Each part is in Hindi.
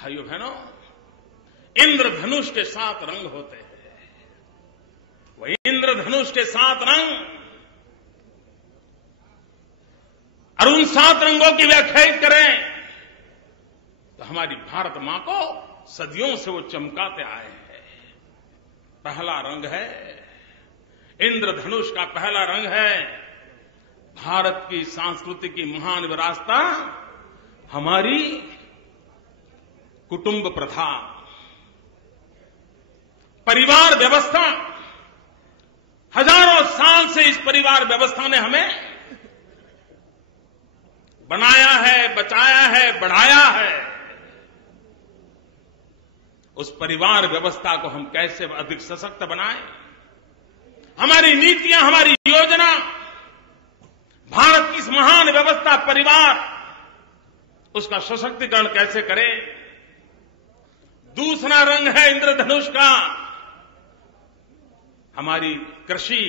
भाइयों बहनों, इंद्रधनुष के 7 रंग होते हैं। वही इंद्रधनुष के 7 रंग, और उन 7 रंगों की व्याख्या करें तो हमारी भारत मां को सदियों से वो चमकाते आए हैं। पहला रंग है, इंद्रधनुष का पहला रंग है भारत की संस्कृति की महान विरासता, हमारी कुटुंब प्रथा, परिवार व्यवस्था। हजारों साल से इस परिवार व्यवस्था ने हमें बनाया है, बचाया है, बढ़ाया है। उस परिवार व्यवस्था को हम कैसे अधिक सशक्त बनाएं? हमारी नीतियां, हमारी योजना, भारत की इस महान व्यवस्था परिवार, उसका सशक्तिकरण कैसे करें? दूसरा रंग है इंद्रधनुष का हमारी कृषि,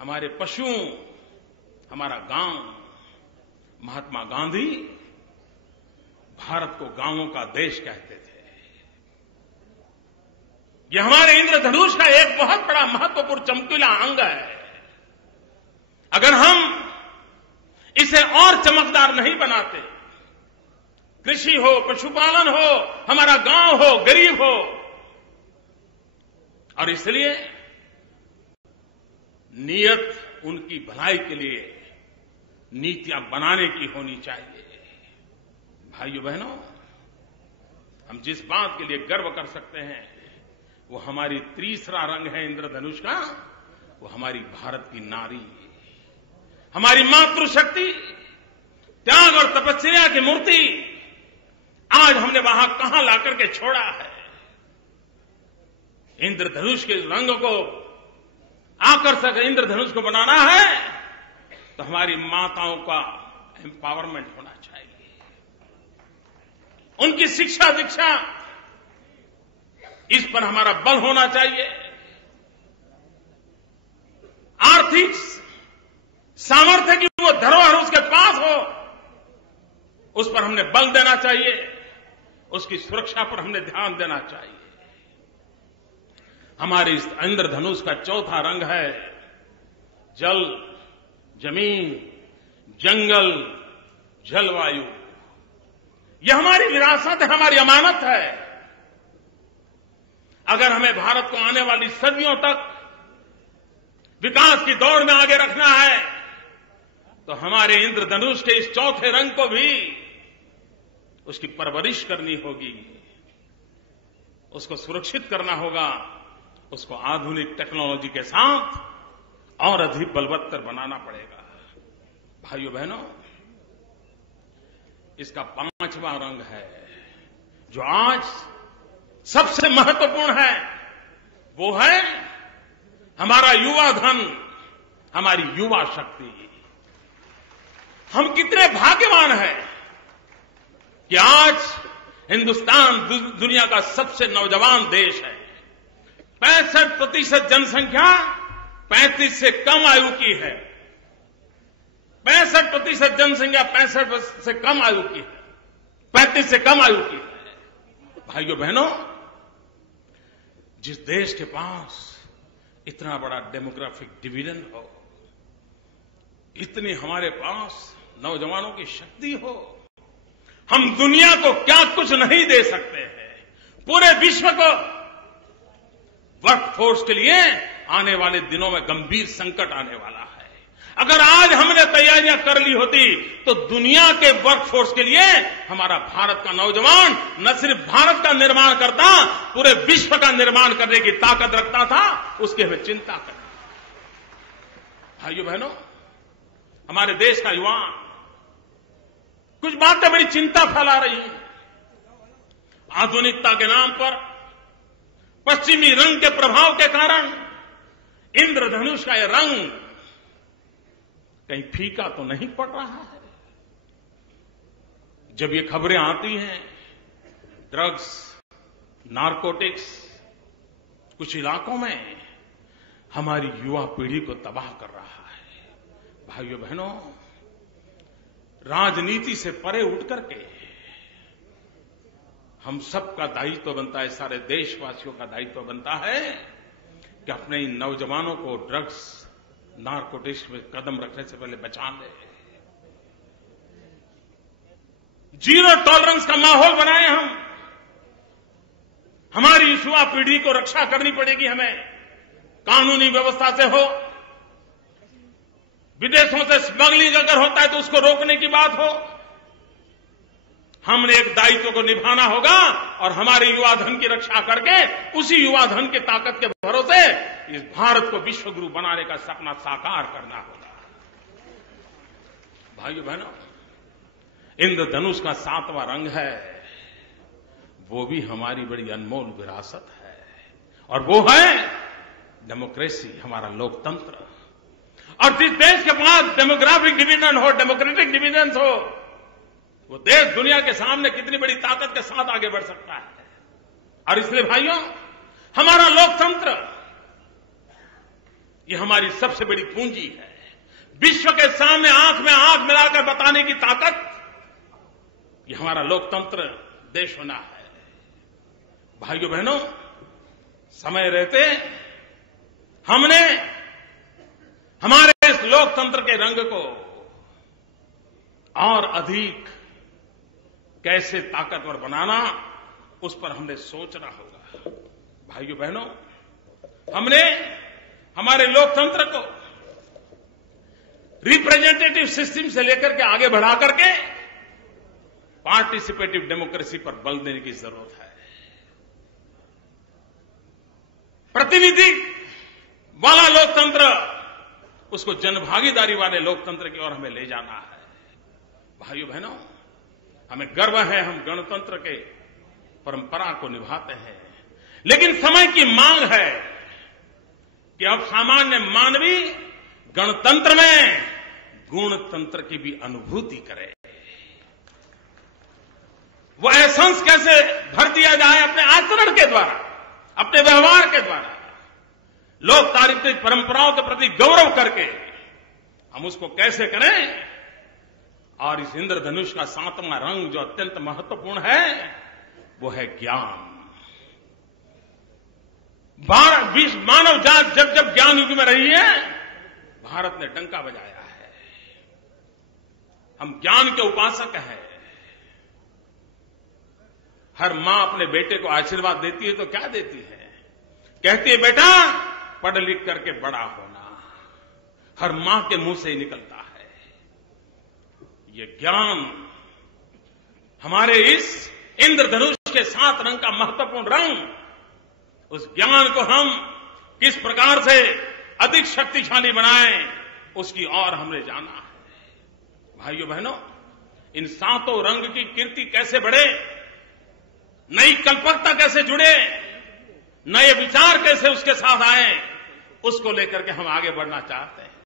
हमारे पशु, हमारा गांव। महात्मा गांधी भारत को गांवों का देश कहते थे। यह हमारे इंद्रधनुष का एक बहुत बड़ा महत्वपूर्ण चमकीला अंग है। अगर हम इसे और चमकदार नहीं बनाते, कृषि हो, पशुपालन हो, हमारा गांव हो, गरीब हो, और इसलिए नियत उनकी भलाई के लिए नीतियां बनाने की होनी चाहिए। भाइयों बहनों, हम जिस बात के लिए गर्व कर सकते हैं वो हमारी तीसरा रंग है इंद्रधनुष का, वो हमारी भारत की नारी, हमारी मातृशक्ति, त्याग और तपस्या की मूर्ति। आज हमने वहां कहां लाकर के छोड़ा है? इंद्रधनुष के रंग को आकर्षक इंद्रधनुष को बनाना है तो हमारी माताओं का एम्पावरमेंट होना चाहिए, उनकी शिक्षा दीक्षा, इस पर हमारा बल होना चाहिए। आर्थिक सामर्थ्य की वो धरोहर उसके पास हो, उस पर हमने बल देना चाहिए, उसकी सुरक्षा पर हमने ध्यान देना चाहिए। हमारे इस इंद्रधनुष का चौथा रंग है जल, जमीन, जंगल, जलवायु। यह हमारी विरासत है, हमारी अमानत है। अगर हमें भारत को आने वाली सदियों तक विकास की दौड़ में आगे रखना है तो हमारे इंद्रधनुष के इस चौथे रंग को भी उसकी परवरिश करनी होगी, उसको सुरक्षित करना होगा, उसको आधुनिक टेक्नोलॉजी के साथ और अधिक बलवत्तर बनाना पड़ेगा। भाइयों बहनों, इसका 5वां रंग है जो आज सबसे महत्वपूर्ण है, वो है हमारा युवा धन, हमारी युवा शक्ति। हम कितने भाग्यवान हैं कि आज हिंदुस्तान दुनिया का सबसे नौजवान देश है। 65% जनसंख्या 35 से कम आयु की है। 65% जनसंख्या 65 से कम आयु की है, 35 से कम आयु की है। भाइयों बहनों, जिस देश के पास इतना बड़ा डेमोग्राफिक डिवीजन हो, इतनी हमारे पास नौजवानों की शक्ति हो, हम दुनिया को क्या कुछ नहीं दे सकते हैं। पूरे विश्व को वर्कफोर्स के लिए आने वाले दिनों में गंभीर संकट आने वाला है। अगर आज हमने तैयारियां कर ली होती तो दुनिया के वर्कफोर्स के लिए हमारा भारत का नौजवान न सिर्फ भारत का निर्माण करता, पूरे विश्व का निर्माण करने की ताकत रखता था। उसकी हमें चिंता करनी। भाइयों बहनों, हमारे देश का युवा कुछ बातें बड़ी चिंता फैला रही है। आधुनिकता के नाम पर पश्चिमी रंग के प्रभाव के कारण इंद्रधनुष का यह रंग कहीं फीका तो नहीं पड़ रहा है। जब ये खबरें आती हैं ड्रग्स, नारकोटिक्स कुछ इलाकों में हमारी युवा पीढ़ी को तबाह कर रहा है। भाइयों बहनों, राजनीति से परे उठ करके हम सबका दायित्व बनता है, सारे देशवासियों का दायित्व बनता है कि अपने इन नौजवानों को ड्रग्स, नारकोटिक्स में कदम रखने से पहले बचा ले। जीरो टॉलरेंस का माहौल बनाए हम। हमारी युवा पीढ़ी को रक्षा करनी पड़ेगी हमें, कानूनी व्यवस्था से हो, विदेशों से स्मगलिंग अगर होता है तो उसको रोकने की बात हो। हमने एक दायित्व को निभाना होगा और हमारे युवा धन की रक्षा करके उसी युवा धन की ताकत के भरोसे इस भारत को विश्व गुरु बनाने का सपना साकार करना होगा। भाइयों बहनों, इंद्रधनुष का 7वां रंग है, वो भी हमारी बड़ी अनमोल विरासत है, और वो है डेमोक्रेसी, हमारा लोकतंत्र। और जिस देश के पास डेमोग्राफिक डिविजन हो, डेमोक्रेटिक डिविजन हो, वो देश दुनिया के सामने कितनी बड़ी ताकत के साथ आगे बढ़ सकता है। और इसलिए भाइयों, हमारा लोकतंत्र ये हमारी सबसे बड़ी पूंजी है। विश्व के सामने आंख में आंख मिलाकर बताने की ताकत ये हमारा लोकतंत्र देश होना है। भाइयों बहनों, समय रहते हमने हमारे इस लोकतंत्र के रंग को और अधिक कैसे ताकतवर बनाना, उस पर हमने सोचना होगा। भाइयों बहनों, हमने हमारे लोकतंत्र को रिप्रेजेंटेटिव सिस्टम से लेकर के आगे बढ़ा करके पार्टिसिपेटिव डेमोक्रेसी पर बल देने की जरूरत है। प्रतिनिधि वाला लोकतंत्र, उसको जनभागीदारी वाले लोकतंत्र की ओर हमें ले जाना है। भाइयों बहनों, हमें गर्व है, हम गणतंत्र के परंपरा को निभाते हैं, लेकिन समय की मांग है कि अब सामान्य मानवी गणतंत्र में गुणतंत्र की भी अनुभूति करे। वो एसेंस कैसे भर दिया जाए अपने आचरण के द्वारा, अपने व्यवहार के द्वारा, लोकतांत्रिक परंपराओं के प्रति गौरव करके हम उसको कैसे करें। और इस इंद्रधनुष का 7वां रंग जो अत्यंत महत्वपूर्ण है, वो है ज्ञान। मानव जात जब जब ज्ञान युग में रही है, भारत ने डंका बजाया है। हम ज्ञान के उपासक हैं। हर मां अपने बेटे को आशीर्वाद देती है तो क्या देती है? कहती है, बेटा पढ़ लिख करके बड़ा होना। हर मां के मुंह से ही निकलता है। ये ज्ञान हमारे इस इंद्रधनुष के 7 रंग का महत्वपूर्ण रंग, उस ज्ञान को हम किस प्रकार से अधिक शक्तिशाली बनाएं, उसकी ओर हमने जाना है। भाइयों बहनों, इन 7 रंग की कीर्ति कैसे बढ़े, नई कल्पकता कैसे जुड़े, नए विचार कैसे उसके साथ आए, उसको लेकर के हम आगे बढ़ना चाहते हैं।